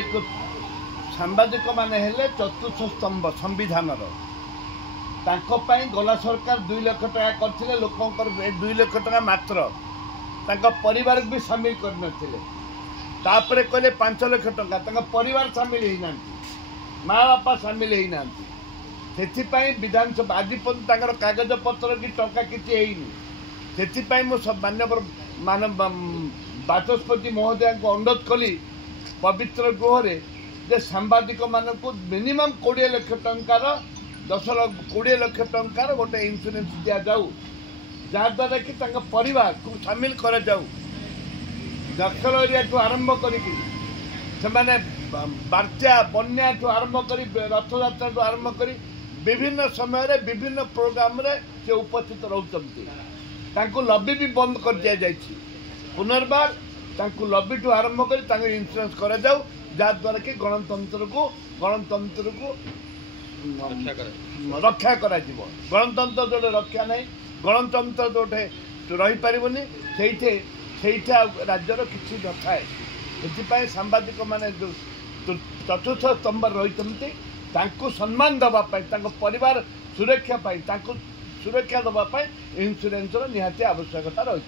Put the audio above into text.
एक सांबादिक माने हेले चतुर्थ स्तंभ संविधान गला सरकार 2 लाख टका करथिले लोकंकर 2 लाख टका मात्र परिवार भी सामिल करते कहले 5 लाख टका परिवार सामिल होना माँ बापा सामिल होना से विधानसभा आज पर्यटन कागज पत्र कि टंका किसी मान्यवर मानव बाचस्पति महोदय को अनुरोध कली पवित्र गृह जे सांबादिक मानक मिनिमम 20 लाख टंकार 20 लाख टंकार गोटे इन्शुरेंस दि जाऊ जहाद्वारा कि परिवार को सामिल कर जाऊ नक्सल एरिया ठू आरंभ करी बात्या बन्या ठू आरंभ करी रथयात्रा ठू आरंभ करी विभिन्न समय विभिन्न प्रोग्राम रे से उपस्थित रहते लबी भी बंद कर दिया जायछि पुनर्बार लबी ठू आरंभ करी इन्शुरेंस कर जाऊ जहाद्वारा कि गणतंत्र को रक्षा करा जीवो गणतंत्र जो रक्षा नहीं गणतंत्र जोटे रही पारिबनी सेठा राज्यर किसी न थाए से सांबादिक माने चतुर्थ स्तंभ रही सम्मान दवापाई परिवार सुरक्षा सुरक्षा दवापाई इन्शुरेंस निहाती आवश्यकता रही।